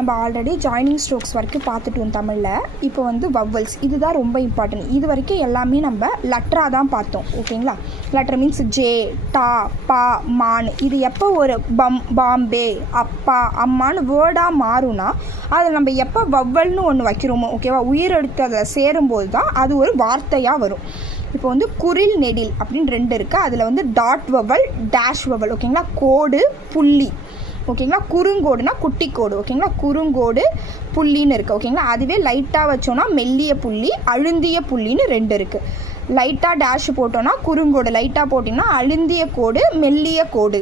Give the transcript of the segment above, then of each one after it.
நம்ம already joining strokes வரைக்கும் பார்த்துட்டோம் தமிழில். இப்போ வந்து வவ்வல்ஸ், இதுதான் ரொம்ப இம்பார்ட்டன்ட். இது வரைக்கும் எல்லாமே நம்ம லெட்டராக தான் பார்த்தோம். ஓகேங்களா? லெட்டர் மீன்ஸ் ஜே, டா, பா, மான். இது எப்போ ஒரு பாம்பே, அப்பா, அம்மான்னு வேர்டாக மாறும்னா அதில் நம்ம எப்போ வவ்வல்னு ஒன்று வைக்கிறோமோ, ஓகேவா, உயிரெழுத்து அதில் சேரும்போது தான் அது ஒரு வார்த்தையாக வரும். இப்போ வந்து குரில் நெடில் அப்படின்னு 2 இருக்குது. அதில் வந்து டாட் வவல், டேஷ் வவல். ஓகேங்களா? கோடு, புள்ளி. ஓகேங்களா? குறுங்கோடுனா குட்டி கோடு. ஓகேங்களா? குறுங்கோடு, புள்ளின்னு இருக்குது. ஓகேங்களா? அதுவே லைட்டாக வச்சோன்னா மெல்லிய புள்ளி, அழுந்திய புள்ளின்னு 2 இருக்குது. லைட்டாக டேஷ் போட்டோன்னா குறுங்கோடு, லைட்டாக போட்டிங்கன்னா அழுந்திய கோடு, மெல்லிய கோடு.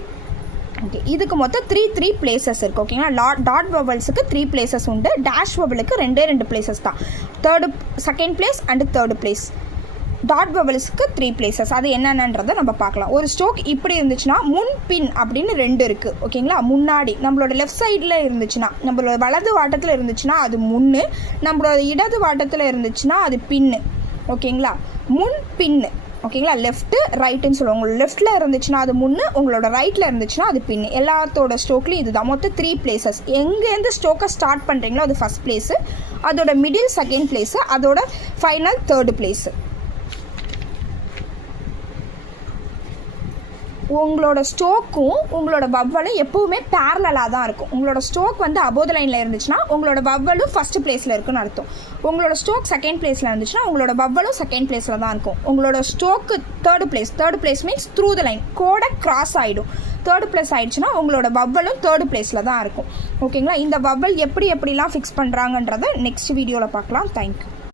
ஓகே, இதுக்கு மொத்தம் 3 பிளேசஸ் இருக்குது. ஓகேங்களா? டாட் வவல்ஸுக்கு 3 பிளேசஸ் உண்டு. டேஷ் வவலுக்கு 2 பிளேசஸ் தான். Second place and third place. Dot வவல்ஸுக்கு 3 பிளேசஸ். அது என்னென்னன்றதை நம்ம பார்க்கலாம். ஒரு ஸ்ட்ரோக் இப்படி இருந்துச்சுன்னா முன் பின் அப்படின்னு 2 இருக்குது. ஓகேங்களா? முன்னாடி நம்மளோட லெஃப்ட் சைடில் இருந்துச்சுன்னா, நம்மளோட வலது வாட்டத்தில் இருந்துச்சுன்னா அது முன்னு, நம்மளோட இடது வாட்டத்தில் இருந்துச்சுன்னா அது பின்னு. ஓகேங்களா? முன் பின்னு. ஓகேங்களா? லெஃப்ட்டு ரைட்டுன்னு சொல்லுவாங்க. உங்களோட லெஃப்ட்டில் இருந்துச்சுன்னா அது முன்னு, உங்களோட ரைட்டில் இருந்துச்சுன்னா அது பின்னு. எல்லாத்தோட ஸ்ட்ரோக்லையும் இதுதான். மொத்தம் 3 பிளேசஸ். எங்கேருந்து ஸ்ட்ரோக்கை ஸ்டார்ட் பண்ணுறீங்களோ அது ஃபஸ்ட் பிளேஸு, அதோட மிடில் செகண்ட் பிளேஸு, அதோட ஃபைனல் தேர்டு பிளேஸு. உங்களோட ஸ்ட்ரோக்கும் உங்களோட வவ்வலும் எப்போவுமே பேரலாக தான் இருக்கும். உங்களோட ஸ்ட்ரோக் வந்து அபோவ் தி லைனில் இருந்துச்சுன்னா உங்களோட வவ்வலும் ஃபஸ்ட்டு பிளேஸில் இருக்குன்னு அர்த்தம். உங்களோட ஸ்ட்ரோக் செகண்ட் பிளேஸில் இருந்துச்சுன்னா உங்களோட வவ்வலும் செகண்ட் பிளேஸில் தான் இருக்கும். உங்களோட stroke third place means through the line, கோடை கிராஸ் ஆகிடும். தேர்டு பிளேஸ் ஆகிடுச்சுன்னா உங்களோட வவ்வலும் தேர்டு பிளேஸில் தான் இருக்கும். ஓகேங்களா? இந்த வவ்வல் எப்படிலாம் ஃபிக்ஸ் பண்ணுறாங்கன்றதை நெக்ஸ்ட் வீடியோவில் பார்க்கலாம். தேங்க்யூ.